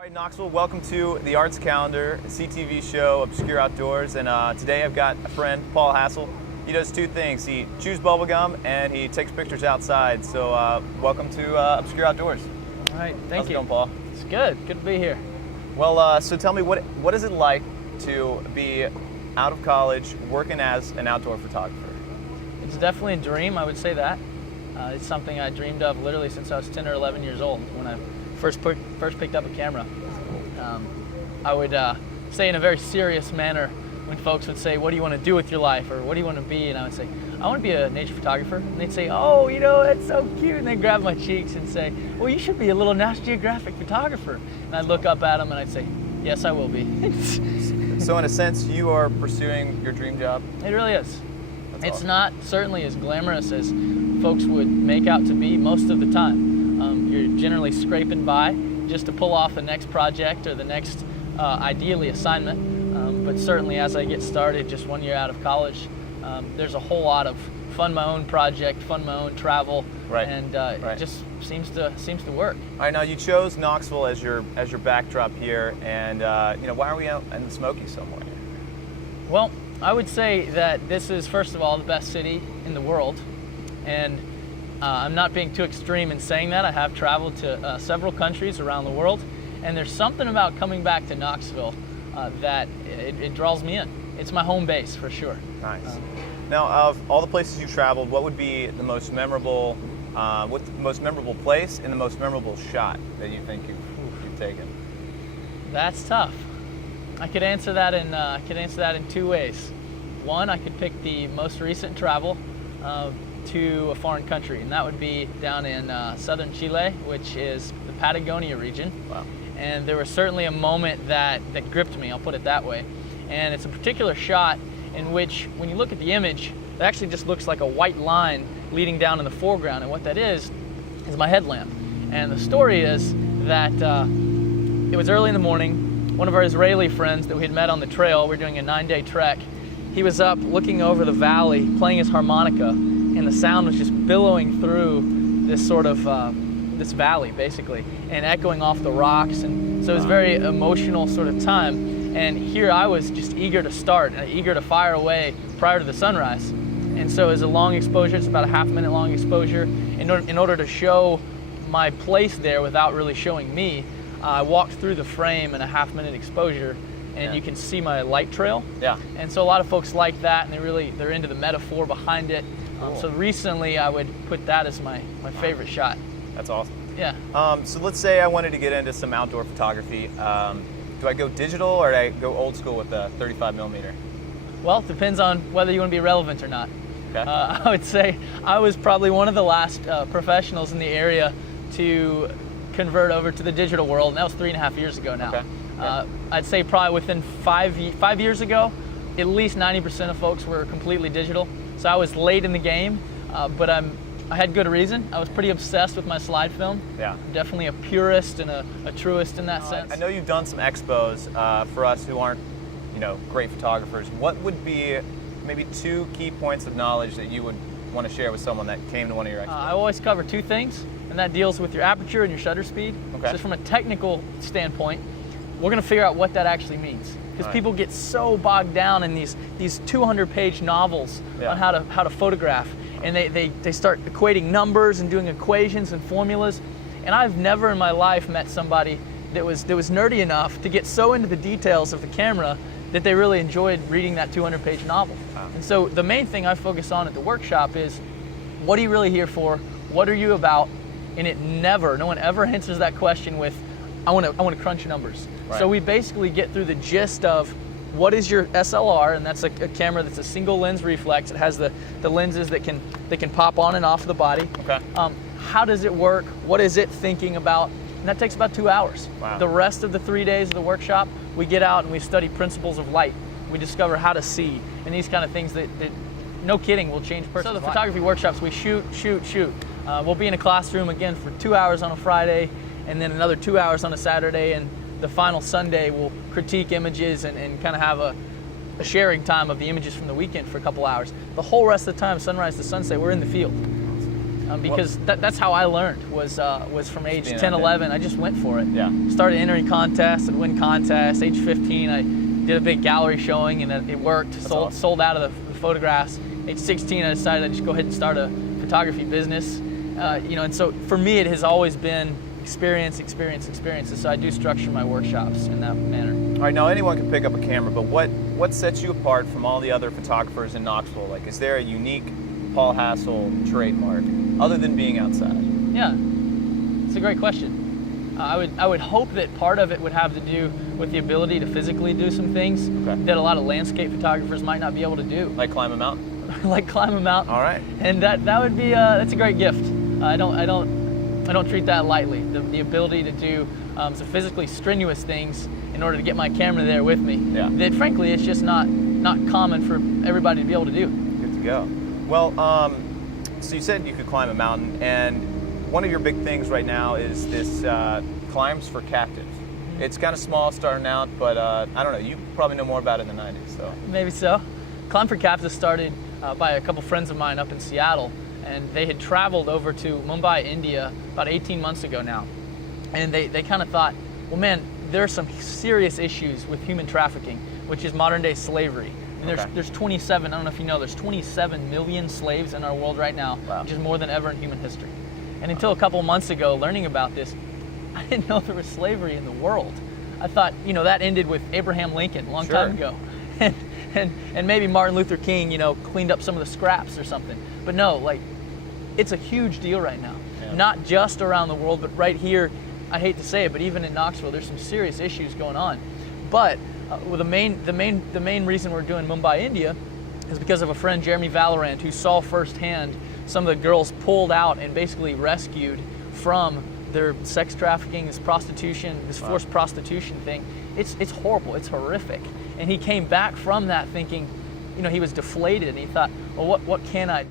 All right, Knoxville, welcome to the Arts Calendar, CTV show, Obscure Outdoors, and today I've got a friend, Paul Hassell. He does two things. He chews bubblegum and he takes pictures outside, so welcome to Obscure Outdoors. All right, thank you. How's it going, Paul? It's good to be here. Well, so tell me, what is it like to be out of college working as an outdoor photographer? It's definitely a dream, I would say that. It's something I dreamed of literally since I was 10 or 11 years old when I first picked up a camera. I would say in a very serious manner when folks would say, what do you want to do with your life, or what do you want to be? And I would say, I want to be a nature photographer. And they'd say, oh, you know, that's so cute. And they'd grab my cheeks and say, well, you should be a little National Geographic photographer. And I'd look up at them and I'd say, yes, I will be. So in a sense, you are pursuing your dream job? It really is. That's it's awesome. not certainly as glamorous as folks would make out to be most of the time. You're generally scraping by just to pull off the next project or the next, ideally, assignment. But certainly as I get started, just 1 year out of college, there's a whole lot of fund my own project, fund my own travel, Right. and Right. it just seems to work. All right, now you chose Knoxville as your backdrop here, and why are we out in the Smokies somewhere? Well, I would say that this is, first of all, the best city in the world, and I'm not being too extreme in saying that. I have traveled to several countries around the world, and there's something about coming back to Knoxville that it draws me in. It's my home base for sure. Nice. Now, of all the places you've traveled, what would be the most memorable, what's the most memorable place and the most memorable shot that you think you've taken? That's tough. I could answer that in two ways. One, I could pick the most recent travel to a foreign country, and that would be down in southern Chile, which is the Patagonia region. Wow. And there was certainly a moment that gripped me, I'll put it that way. And it's a particular shot in which, when you look at the image, it actually just looks like a white line leading down in the foreground, and what that is my headlamp. And the story is that it was early in the morning. One of our Israeli friends that we had met on the trail, we were doing a 9-day trek, he was up looking over the valley, playing his harmonica, and the sound was just billowing through this sort of this valley, basically, and echoing off the rocks. And so it was a very emotional sort of time. And here I was just eager to start and eager to fire away prior to the sunrise. And so as a long exposure, it's about a half-minute long exposure. In order to show my place there without really showing me, I walked through the frame in a half-minute exposure, and you can see my light trail. Yeah. And so a lot of folks like that, and they're into the metaphor behind it. Cool. So recently I would put that as my favorite shot. That's awesome. Yeah. So let's say I wanted to get into some outdoor photography. Do I go digital or do I go old school with a 35 millimeter? Well, it depends on whether you want to be relevant or not. Okay. I would say I was probably one of the last professionals in the area to convert over to the digital world, and that was 3.5 years ago now. Okay. Okay. I'd say probably within 5 years ago, at least 90% of folks were completely digital. So I was late in the game, but I had good reason. I was pretty obsessed with my slide film. Yeah. I'm definitely a purist and a truist in that sense. I know you've done some expos for us who aren't, great photographers. What would be maybe 2 key points of knowledge that you would want to share with someone that came to one of your expos? I always cover 2 things, and that deals with your aperture and your shutter speed. Okay. So from a technical standpoint, we're going to figure out what that actually means, because people get so bogged down in these 200-page novels on how to photograph, and they start equating numbers and doing equations and formulas. And I've never in my life met somebody that was nerdy enough to get so into the details of the camera that they really enjoyed reading that 200-page novel. Wow. And so the main thing I focus on at the workshop is, what are you really here for? What are you about? And no one ever answers that question with, I want to crunch numbers. Right. So we basically get through the gist of, what is your SLR? And that's a camera that's a single lens reflex. It has the lenses that can pop on and off the body. Okay. How does it work? What is it thinking about? And that takes about 2 hours. Wow. The rest of the 3 days of the workshop, we get out and we study principles of light. We discover how to see, and these kind of things that no kidding, will change person's life. So the photography workshops, we shoot. We'll be in a classroom again for 2 hours on a Friday, and then another 2 hours on a Saturday, and the final Sunday we'll critique images and kind of have a sharing time of the images from the weekend for a couple hours. The whole rest of the time, sunrise to sunset, we're in the field. because that's how I learned was from age being 10, out there. 11. I just went for it. Yeah. Started entering contests and win contests. Age 15, I did a big gallery showing and it worked. Awesome. Sold out of the photographs. Age 16, I decided I'd just go ahead and start a photography business. And so for me, it has always been experience. And so I do structure my workshops in that manner. All right, now anyone can pick up a camera, but what sets you apart from all the other photographers in Knoxville? Like, is there a unique Paul Hassell trademark other than being outside? Yeah, it's a great question. I would hope that part of it would have to do with the ability to physically do some things that a lot of landscape photographers might not be able to do. Like climb a mountain? Like climb a mountain. All right. And that would be that's a great gift. I don't treat that lightly. The ability to do some physically strenuous things in order to get my camera there with me. Yeah. That frankly it's just not common for everybody to be able to do. Good to go. Well, so you said you could climb a mountain, and one of your big things right now is this climbs for captives. It's kind of small starting out, but I don't know. You probably know more about it than I do. So maybe so. Climb for Captives started by a couple friends of mine up in Seattle, and they had traveled over to Mumbai, India about 18 months ago now. And they kind of thought, well, man, there are some serious issues with human trafficking, which is modern day slavery. And there's 27, I don't know if you know, there's 27 million slaves in our world right now, wow, which is more than ever in human history. And until a couple months ago, learning about this, I didn't know there was slavery in the world. I thought, that ended with Abraham Lincoln a long time ago. And maybe Martin Luther King, cleaned up some of the scraps or something. But no, it's a huge deal right now. Yeah. Not just around the world, but right here, I hate to say it, but even in Knoxville, there's some serious issues going on. But the main reason we're doing Mumbai, India, is because of a friend, Jeremy Valorant, who saw firsthand some of the girls pulled out and basically rescued from their sex trafficking, this prostitution, this forced prostitution thing. It's horrible, it's horrific. And he came back from that thinking, he was deflated, and he thought, well, what can I do?